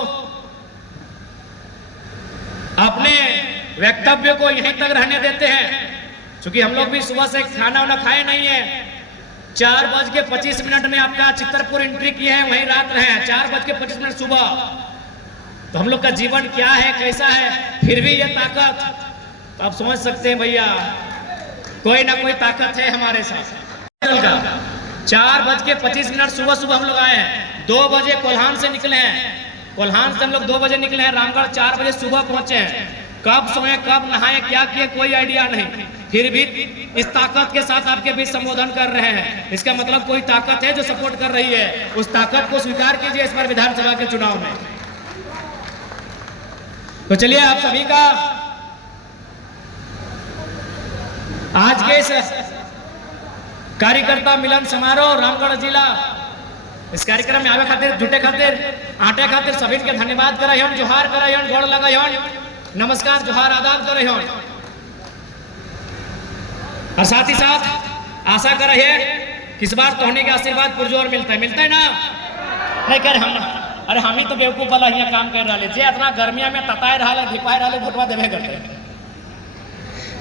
अपने वक्तव्य को यहीं तक रहने देते हैं, क्योंकि हम लोग भी सुबह से खाना वाना खाए नहीं है। 4:25 में आपका चित्रपुर एंट्री किए हैं, वहीं रात रहे हैं। 4:25 सुबह। तो हम लोग का जीवन क्या है, कैसा है, फिर भी ये ताकत, तो आप समझ सकते हैं भैया, कोई ना कोई ताकत है हमारे साथ। 4:25 सुबह हम लोग आए हैं। 2 बजे कोल्हान से निकले हैं। कोल्हान से हम लोग 2 बजे निकले हैं, रामगढ़ 4 बजे सुबह पहुंचे हैं। कब सोए, कब नहाए, क्या किए, कोई आइडिया नहीं। फिर भी इस ताकत के साथ आपके बीच संबोधन कर रहे हैं। इसका मतलब कोई ताकत है जो सपोर्ट कर रही है। उस ताकत को स्वीकार कीजिए इस बार विधानसभा के चुनाव में। तो चलिए, आप सभी का आज के इस कार्यकर्ता मिलन समारोह रामगढ़ जिला, इस कार्यक्रम में आवे खातिर, जुटे खातिर, आटे खातिर सभी के धन्यवाद करे हन, जोहार करे हन, गोड़ लगे हन, नमस्कार जोहार आदाब करे हन। और साथ ही साथ आशा कर रहे हैं कि इस बार तोहने के आशीर्वाद पुरजोर मिलता है ना? नहीं कर हम, अरे हम ही तो बेवकूफ वाला यहाँ काम कर रहा है। जे इतना गर्मिया में तताए रहा है, धिपाए रहा है, भोटवा देवे करते हैं।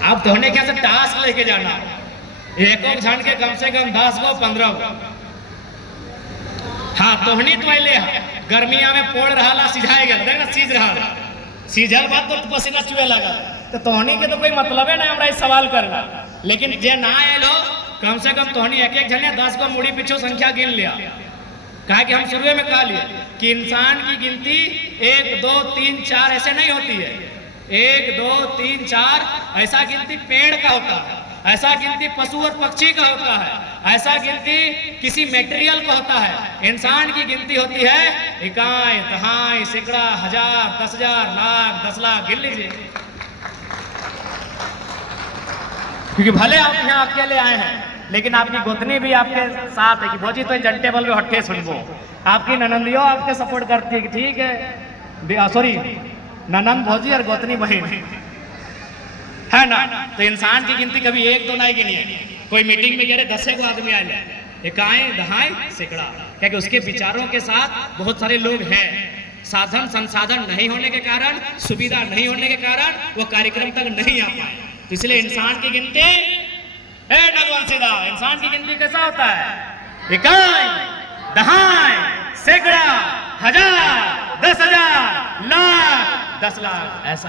आप तोहने क्या से टास्क लेके जाना, एक झंड के कम से कम 10 गो 15 गो। हाँ, तोहनी तो ले गर्मिया में पोड़ रहा, सिझाए गए, सीझ रहा, सीझल बात तो पसीना चुए लगा। तो तोहनी के तो कोई मतलब है ना हमरा इस सवाल करना। लेकिन जे ना आए लो, कम से कम तोहनी एक झने 10 को मुड़ी पीछे संख्या गिन लिया। कहा कि हम शुरू में कहा लिए कि इंसान की गिनती 1 2 3 4 ऐसे नहीं होती है। 1 2 3 4 ऐसा गिनती पेड़ का होता है, ऐसा गिनती पशु और पक्षी का होता है, ऐसा गिनती किसी मेटेरियल का होता है। इंसान की गिनती होती है इकाई, दहाई, सैकड़ा, हजार, 10,000, लाख, 10 लाख, गिन लीजिए। क्योंकि भले आप यहाँ अकेले आए हैं, लेकिन आपकी गोतनी भी आपके साथ है कि भौजी तो जन टेबल में हट्टे सुनबो। आपकी ननंदियों आपके सपोर्ट करती है कि ठीक है, सॉरी ननंद भौजी और गोतनी बहन है ना। तो इंसान की गिनती कभी एक दो नहीं गिनी है। कोई मीटिंग में कह रहे 10 को आदमी आए, एकाएं दहाएं सैकड़ा, क्या उसके विचारों के साथ बहुत सारे लोग हैं। साधन संसाधन नहीं होने के कारण, सुविधा नहीं होने के कारण वो कार्यक्रम तक नहीं आ पाए। तो इसलिए इंसान की गिनती इंसान की गिनती कैसा होता है? इकाई, दहाई, सैकड़ा, हजार, 10,000, लाख, 10 लाख, ऐसा।